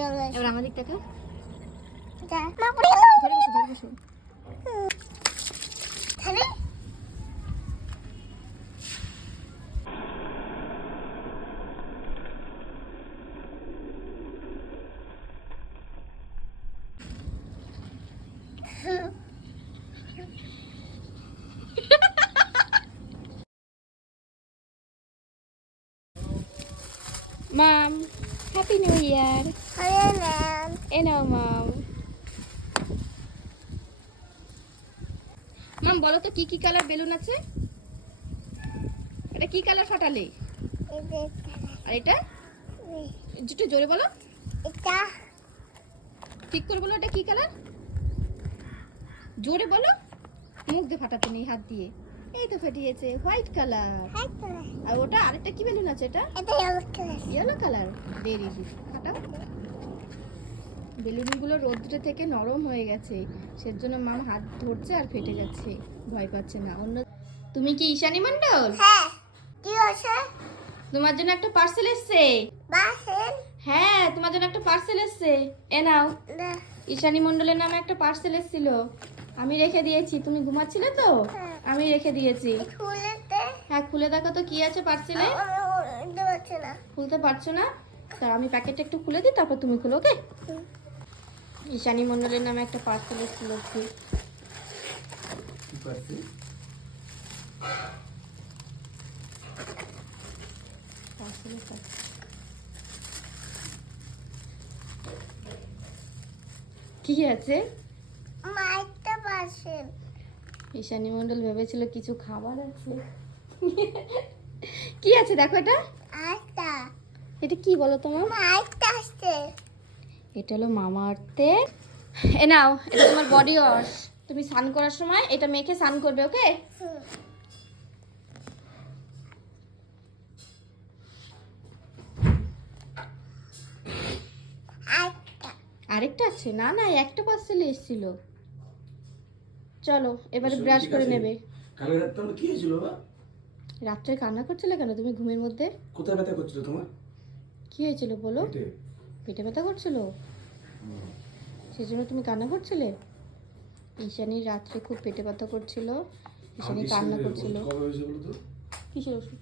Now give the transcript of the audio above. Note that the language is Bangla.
এবার আমার দিক থেকে যা হ্যাপি নিউ ইয়ার এ নাও মাম মাম বলো তো কি কি কালার বেলুন আছে? এটা কি কালার ফাটালে? আর এটা? একটু জোরে বলো। এটা। ঠিক করে বলো এটা কি কালার জোরে বলো। মুখ দিয়ে ফাটাতে নেই হাত দিয়ে। এই তো ফাটিয়েছে হোয়াইট কালার আর ওটা আরেকটা কি বেলুন আছে এটা? এটা ইয়েলো কালার ভেরি গুড ফাটাও বেলুনগুলো রোদ্রে থেকে নরম হয়ে গেছে। সেজন্য মাম হাত ধরছে আর ফেটে যাচ্ছে। ভয় পাচ্ছে না। অন্য তুমি কি ঈশানী মণ্ডল? হ্যাঁ। কি আছে তোমার জন্য একটা পার্সেল এসছে। বাসেন হ্যাঁ তোমার জন্য একটা পার্সেল এসছে। এ নাও। ঈশানী মণ্ডলের নামে একটা পার্সেল এসেছিল। আমি রেখে দিয়েছি। তুমি ঘুমাচ্ছিলে তো? হ্যাঁ। আমি রেখে দিয়েছি। খুলেতে? হ্যাঁ খুলে দেখো তো কি আছে পার্সেলে খুলতে পারছ না? তা আমি প্যাকেটটা একটু খুলে দিই তারপর তুমি খুলো ওকে। ঈশানী মণ্ডলের নামে একটা পার্সেল এসেছিল কি আছে? মাইকটা বাসেন ঈশানী মণ্ডল ভেবেছিল কিছু খাবার আছে। কি আছে দেখো এটা? আটা এটা কি বলো তোমার? মাইকটা আসছে এটা হলো মামা আর্থের এ নাও এটা তোমার বডি ওয়াশ তুমি স্নান করার সময় এটা মেখে স্নান করবে ওকে। আরেকটা আছে? না না একটা পার্সেলে এসেছিল। চলো এবারে ব্রাশ করে নেবে। কালকে রাত তোমার কি হয়েছিল বাবা? রাত্রে কান্না করছিলে কেন তুমি ঘুমের মধ্যে? কোথায় ব্যথা করছিল তোমার? কি হয়েছিল বলো? পেটে? ব্যথা করছিল? সেই জন্য তুমি কান্না করছিলে? ঈশানি রাত্রে খুব পেটে ব্যথা করছিল। ঈশানি কান্না করছিল। কিসের ওষুধ?